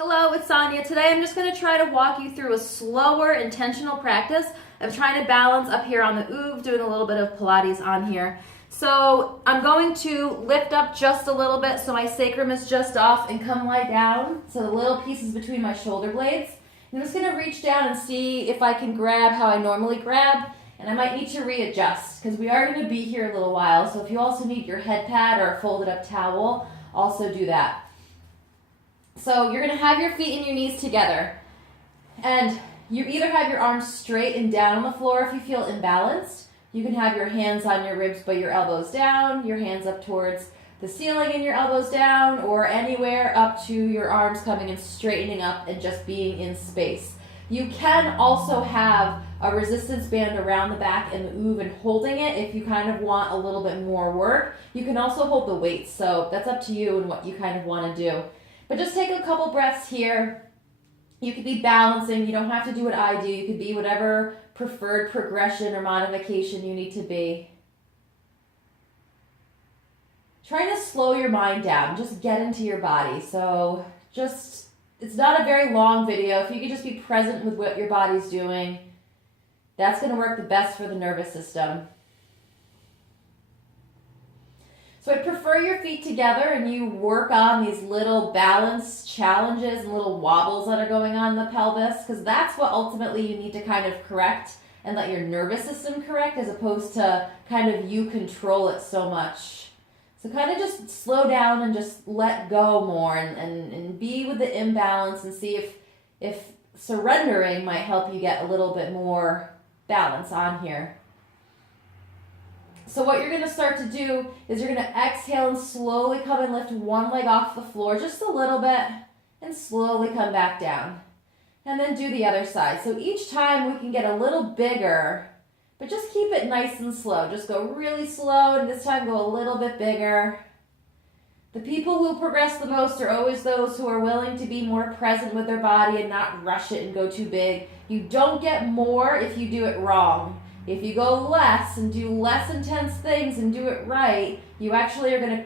Hello, it's Sonia. Today I'm just going to try to walk you through a slower, intentional practice of trying to balance up here on the oov, doing a little bit of Pilates on here. So I'm going to lift up just a little bit so my sacrum is just off and come lie down. So the little pieces between my shoulder blades. I'm just going to reach down and see if I can grab how I normally grab. And I might need to readjust because we are going to be here a little while. So if you also need your head pad or a folded up towel, also do that. So you're going to have your feet and your knees together. And you either have your arms straight and down on the floor if you feel imbalanced. You can have your hands on your ribs but your elbows down, your hands up towards the ceiling and your elbows down, or anywhere up to your arms coming and straightening up and just being in space. You can also have a resistance band around the back and the oov and holding it if you kind of want a little bit more work. You can also hold the weights, so that's up to you and what you kind of want to do. But just take a couple breaths here. You could be balancing. You don't have to do what I do. You could be whatever preferred progression or modification you need to be. Try to slow your mind down. Just get into your body. So it's not a very long video. If you could just be present with what your body's doing, that's going to work the best for the nervous system. So I prefer your feet together and you work on these little balance challenges and little wobbles that are going on in the pelvis, because that's what ultimately you need to kind of correct and let your nervous system correct, as opposed to kind of you control it so much. So kind of just slow down and just let go more and be with the imbalance and see if surrendering might help you get a little bit more balance on here. So what you're going to start to do is you're going to exhale and slowly come and lift one leg off the floor just a little bit and slowly come back down. And then do the other side. So each time we can get a little bigger, but just keep it nice and slow. Just go really slow and this time go a little bit bigger. The people who progress the most are always those who are willing to be more present with their body and not rush it and go too big. You don't get more if you do it wrong. If you go less and do less intense things and do it right, you actually are going to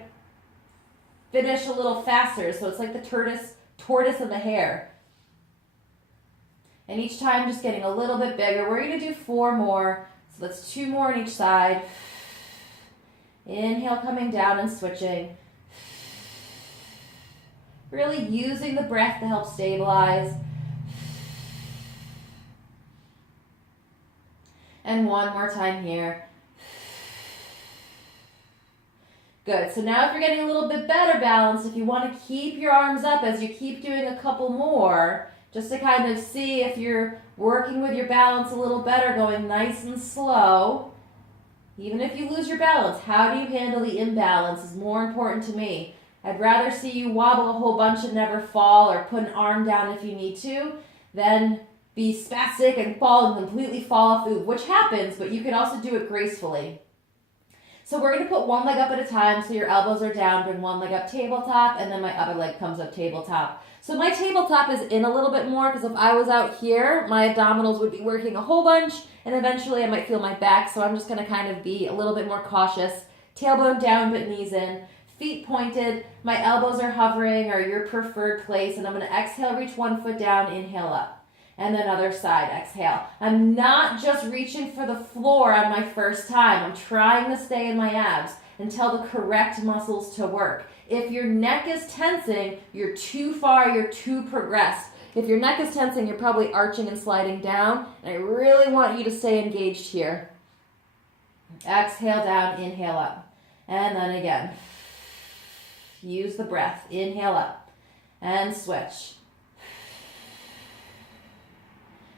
finish a little faster. So it's like the tortoise and the hare. And each time just getting a little bit bigger. We're going to do 4 more. So that's 2 more on each side. Inhale, coming down and switching. Really using the breath to help stabilize. And 1 more time here. Good. So now if you're getting a little bit better balance, if you want to keep your arms up as you keep doing a couple more, just to kind of see if you're working with your balance a little better, going nice and slow. Even if you lose your balance, how do you handle the imbalance is more important to me. I'd rather see you wobble a whole bunch and never fall, or put an arm down if you need to, than be spastic and fall and completely fall off, which happens, but you can also do it gracefully. So we're going to put 1 leg up at a time, so your elbows are down, bring 1 leg up tabletop, and then my other leg comes up tabletop. So my tabletop is in a little bit more, because if I was out here, my abdominals would be working a whole bunch, and eventually I might feel my back, so I'm just going to kind of be a little bit more cautious. Tailbone down, but knees in. Feet pointed, my elbows are hovering, or your preferred place, and I'm going to exhale, reach 1 foot down, inhale up. And then other side, exhale. I'm not just reaching for the floor on my first time. I'm trying to stay in my abs and tell the correct muscles to work. If your neck is tensing, you're too far, you're too progressed. If your neck is tensing, you're probably arching and sliding down. And I really want you to stay engaged here. Exhale down, inhale up. And then again. Use the breath. Inhale up. And switch.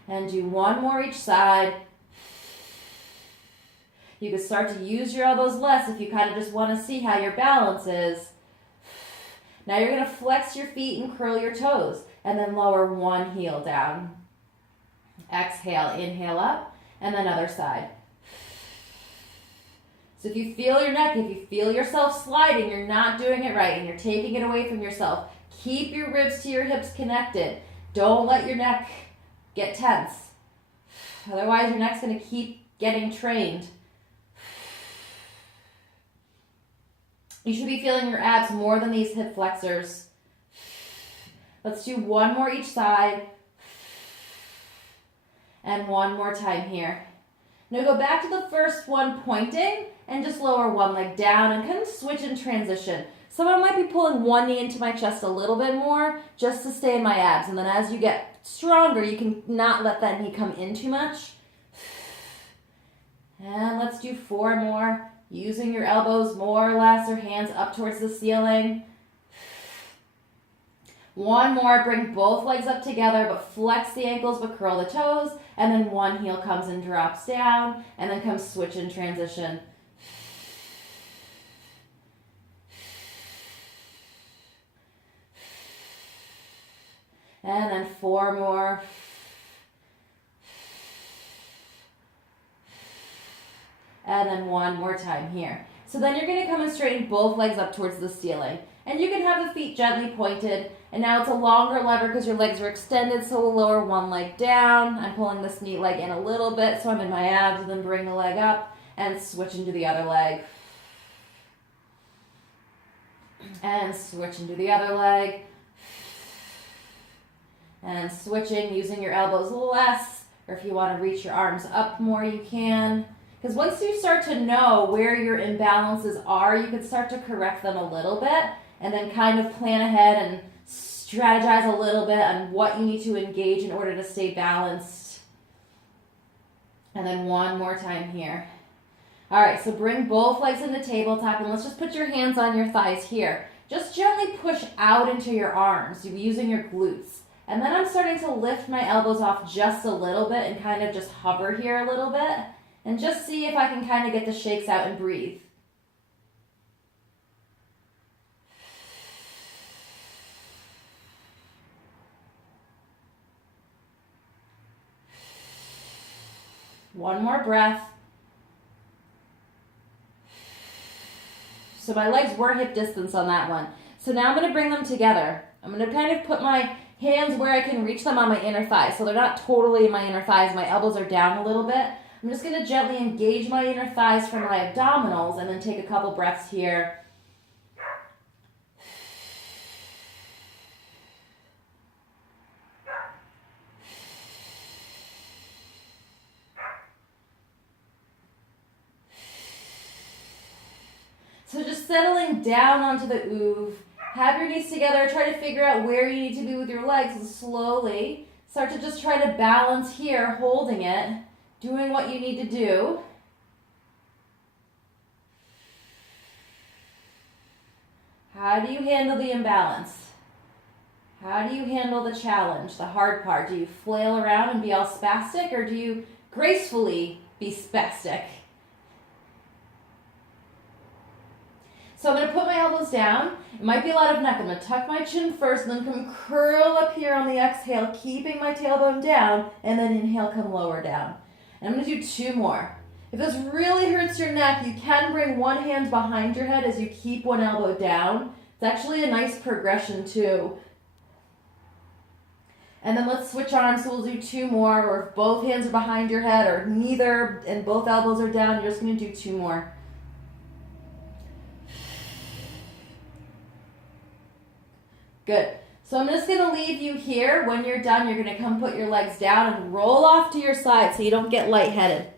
And do 1 more each side. You can start to use your elbows less if you kind of just want to see how your balance is. Now you're going to flex your feet and curl your toes, and then lower 1 heel down. Exhale, inhale up, and then other side. So if you feel your neck, if you feel yourself sliding, you're not doing it right, and you're taking it away from yourself. Keep your ribs to your hips connected. Don't let your neck get tense. Otherwise, your neck's going to keep getting trained. You should be feeling your abs more than these hip flexors. Let's do one more each side. And one more time here. Now go back to the first one pointing and just lower one leg down and kind of switch in transition. So I might be pulling one knee into my chest a little bit more just to stay in my abs. And then as you get stronger, you can not let that knee come in too much. And let's do 4 more. Using your elbows more or less or hands up towards the ceiling. One more, bring both legs up together, but flex the ankles, but curl the toes. And then one heel comes and drops down, and then comes switch in transition. And then 4 more. And then one more time here. So then you're going to come and straighten both legs up towards the ceiling. And you can have the feet gently pointed. And now it's a longer lever because your legs are extended, so we'll lower one leg down. I'm pulling this knee leg in a little bit, so I'm in my abs, and then bring the leg up and switch into the other leg. And switch into the other leg. And switching, using your elbows less, or if you want to reach your arms up more, you can. Because once you start to know where your imbalances are, you can start to correct them a little bit and then kind of plan ahead and strategize a little bit on what you need to engage in order to stay balanced. And then one more time here. All right, so bring both legs into tabletop and let's just put your hands on your thighs here. Just gently push out into your arms using your glutes. And then I'm starting to lift my elbows off just a little bit and kind of just hover here a little bit. And just see if I can kind of get the shakes out and breathe. One more breath. So my legs were hip distance on that one. So now I'm going to bring them together. I'm going to kind of put my hands where I can reach them on my inner thighs. So they're not totally in my inner thighs. My elbows are down a little bit. I'm just going to gently engage my inner thighs from my abdominals and then take a couple breaths here. So just settling down onto the oov. Have your knees together. Try to figure out where you need to be with your legs and slowly start to just try to balance here, holding it. Doing what you need to do. How do you handle the imbalance? How do you handle the challenge, the hard part? Do you flail around and be all spastic, or do you gracefully be spastic? So I'm going to put my elbows down. It might be a lot of neck. I'm going to tuck my chin first and then come curl up here on the exhale, keeping my tailbone down, and then inhale, come lower down. And I'm going to do 2 more. If this really hurts your neck, you can bring one hand behind your head as you keep one elbow down. It's actually a nice progression too. And then let's switch arms, so we'll do 2 more, or if both hands are behind your head or neither and both elbows are down, you're just going to do 2 more. Good. So I'm just going to leave you here. When you're done, you're going to come put your legs down and roll off to your side so you don't get lightheaded.